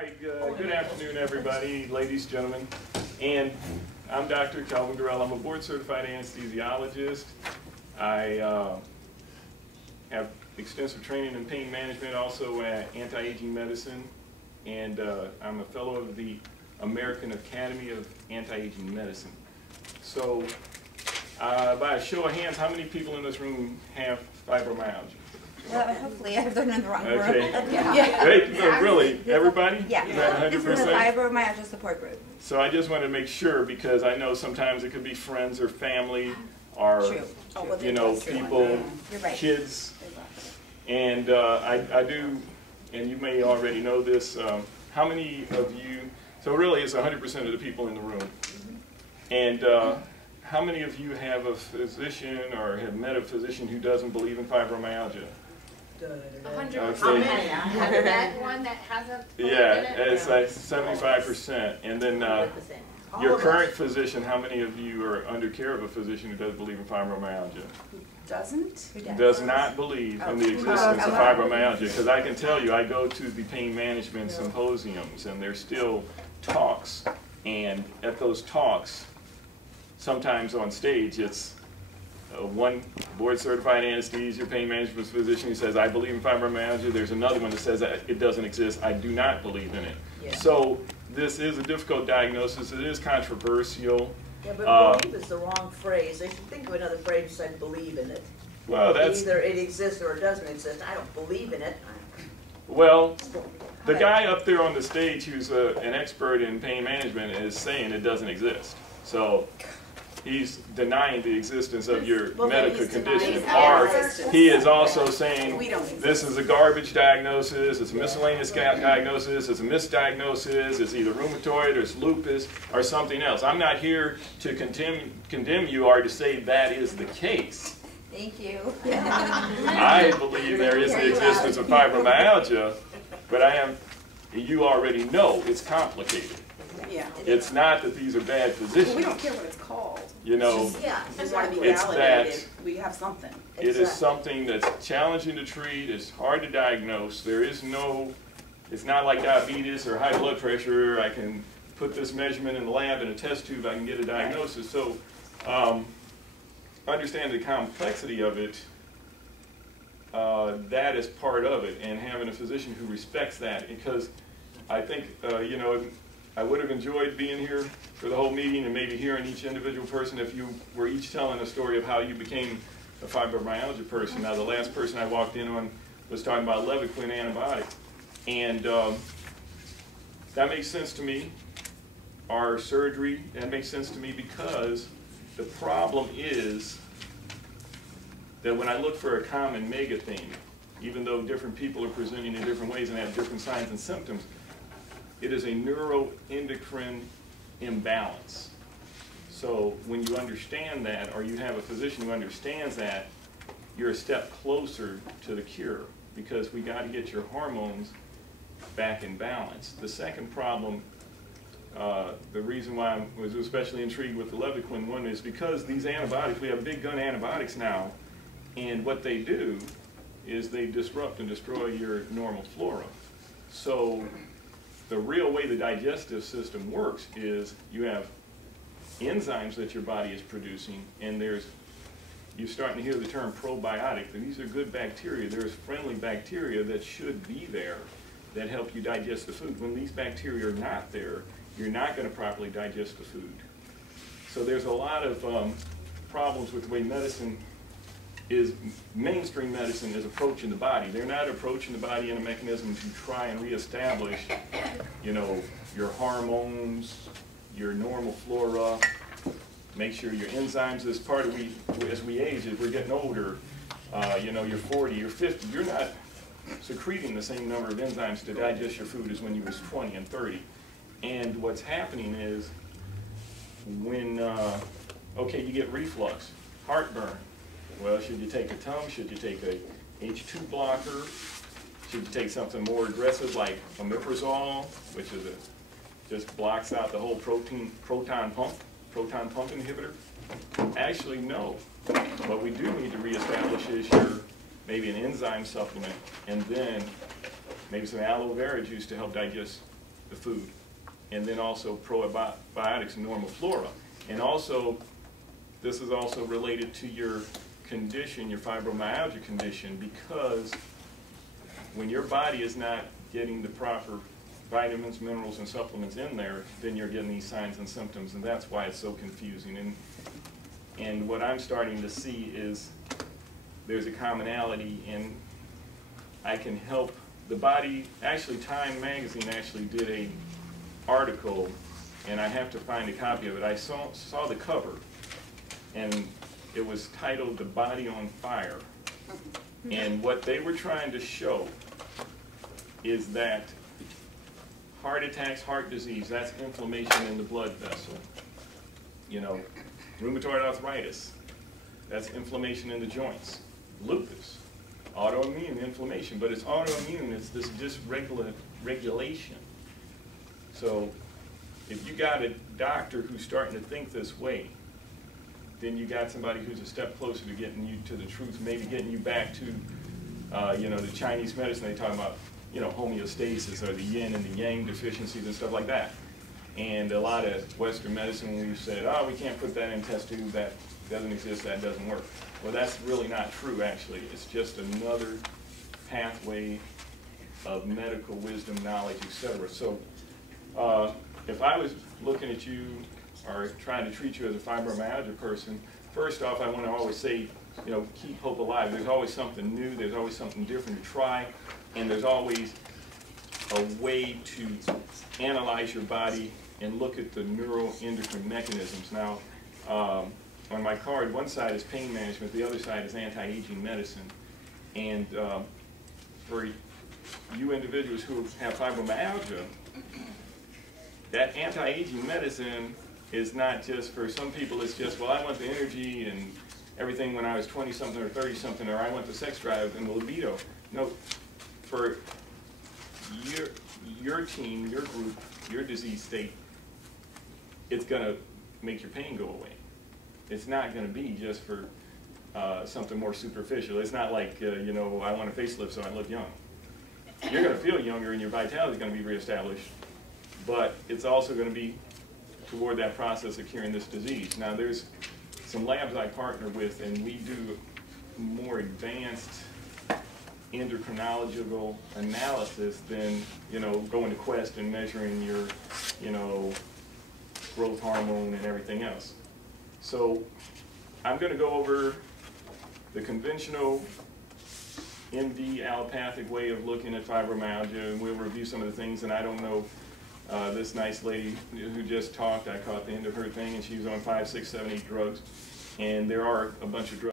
right, good afternoon, everybody, ladies, gentlemen. And I'm Dr. Calvin Durrell. I'm a board-certified anesthesiologist. I have extensive training in pain management, also anti-aging medicine, and I'm a fellow of the American Academy of Anti-Aging Medicine. So, by a show of hands, how many people in this room have fibromyalgia? Well, hopefully I've done it in the wrong room. Okay. Yeah. Great. So really, everybody? Yeah. Is that 100%? This is a fibromyalgia support group. So I just wanted to make sure, because I know sometimes it could be friends or family or, you know, people, You're right. kids. And I do, and you may already know this, how many of you, so really it's 100% of the people in the room. And how many of you have a physician or have met a physician who doesn't believe in fibromyalgia? 100%. Okay. How many? Have you met one that hasn't? Yeah, it's like 75%. And then your current physician, how many of you are under care of a physician who does believe in fibromyalgia? Doesn't? Does not believe in the existence of fibromyalgia. Because I can tell you, I go to the pain management symposiums and there's still talks. And at those talks, sometimes on stage, it's one board-certified anesthesia pain management physician who says, I believe in fibromyalgia. There's another one that says that it doesn't exist. I do not believe in it. Yeah. So this is a difficult diagnosis. It is controversial. Yeah, but believe is the wrong phrase. They should think of another phrase that said believe in it. Well, that's... Either it exists or it doesn't exist. I don't believe in it. Well, the guy up there on the stage who's an expert in pain management is saying it doesn't exist. So he's denying the existence of your medical condition. Or he is also saying this is a garbage diagnosis, it's a miscellaneous diagnosis, it's a misdiagnosis, it's either rheumatoid or it's lupus or something else. I'm not here to condemn you or to say that is the case. Thank you. I believe there is the existence of fibromyalgia, but you already know it's complicated. Yeah. It's not that these are bad physicians. Well, we don't care what it's called. You know, we want to be it's validated. that We have something. it is something that's challenging to treat, it's hard to diagnose. There is no, it's not like diabetes or high blood pressure. I can put this measurement in the lab in a test tube, I can get a diagnosis. So understand the complexity of it, that is part of it, and having a physician who respects that, because I think, you know, I would have enjoyed being here for the whole meeting and maybe hearing each individual person if you were each telling a story of how you became a fibromyalgia person. Now, the last person I walked in on was talking about Levaquin antibiotic, and that makes sense to me. Our surgery, that makes sense to me because the problem is that when I look for a common mega theme, even though different people are presenting in different ways and have different signs and symptoms, it is a neuroendocrine imbalance. So when you understand that, or you have a physician who understands that, you're a step closer to the cure, because we got to get your hormones back in balance. The second problem, the reason why I was especially intrigued with the Levaquin one is because these antibiotics, we have big gun antibiotics now, and what they do is they disrupt and destroy your normal flora. So the real way the digestive system works is you have enzymes that your body is producing, and you're starting to hear the term probiotic. These are good bacteria. There's friendly bacteria that should be there that help you digest the food. When these bacteria are not there, you're not going to properly digest the food. So there's a lot of problems with the way mainstream medicine is approaching the body. They're not approaching the body in a mechanism to try and reestablish, you know, your hormones, your normal flora, make sure your enzymes, as part of as we age, as we're getting older, you know, you're 40, you're 50, you're not secreting the same number of enzymes to digest your food as when you was 20 and 30. And what's happening is when, okay, you get reflux, heartburn. Well, should you take a TUM? Should you take a H2 blocker? Should you take something more aggressive like omeprazole, which is just blocks out the whole proton pump inhibitor? Actually, no. What we do need to reestablish is maybe an enzyme supplement, and then maybe some aloe vera juice to help digest the food, and then also probiotics and normal flora. And also, this is also related to your condition, your fibromyalgia condition, because when your body is not getting the proper vitamins, minerals, and supplements in there, then you're getting these signs and symptoms, and that's why it's so confusing. And what I'm starting to see is there's a commonality, and I can help the body. Actually, Time magazine actually did a article, and I have to find a copy of it. I saw the cover, and it was titled "The Body on Fire." And what they were trying to show is that heart attacks, heart disease, that's inflammation in the blood vessel. You know, rheumatoid arthritis, that's inflammation in the joints. Lupus, autoimmune inflammation, but it's autoimmune, it's this dysregulation. So if you got a doctor who's starting to think this way, then you got somebody who's a step closer to getting you to the truth, maybe getting you back to, you know, the Chinese medicine they talk about, you know, homeostasis or the yin and the yang deficiencies and stuff like that. And a lot of Western medicine, when we said, oh, we can't put that in test tube, that doesn't exist, that doesn't work. Well, that's really not true, actually. It's just another pathway of medical wisdom, knowledge, etc. So if I was looking at you or trying to treat you as a fibromyalgia person, first off, I want to always say, you know, keep hope alive. There's always something new, there's always something different to try, and there's always a way to analyze your body and look at the neuroendocrine mechanisms. Now, on my card, one side is pain management, the other side is anti-aging medicine. And for you individuals who have fibromyalgia, that anti-aging medicine is not just for some people, it's just, well, I want the energy and everything when I was 20-something or 30-something, or I want the sex drive and the libido. No, for your team, your group, your disease state, it's going to make your pain go away. It's not going to be just for something more superficial. It's not like, you know, I want a facelift so I look young. You're going to feel younger and your vitality is going to be reestablished, but it's also going to be toward that process of curing this disease. Now, there's some labs I partner with, and we do more advanced endocrinological analysis than, you know, going to Quest and measuring your, you know, growth hormone and everything else. So I'm going to go over the conventional MD allopathic way of looking at fibromyalgia, and we'll review some of the things. And I don't know, this nice lady who just talked, I caught the end of her thing, and she was on 5, 6, 7, 8 drugs, and there are a bunch of drugs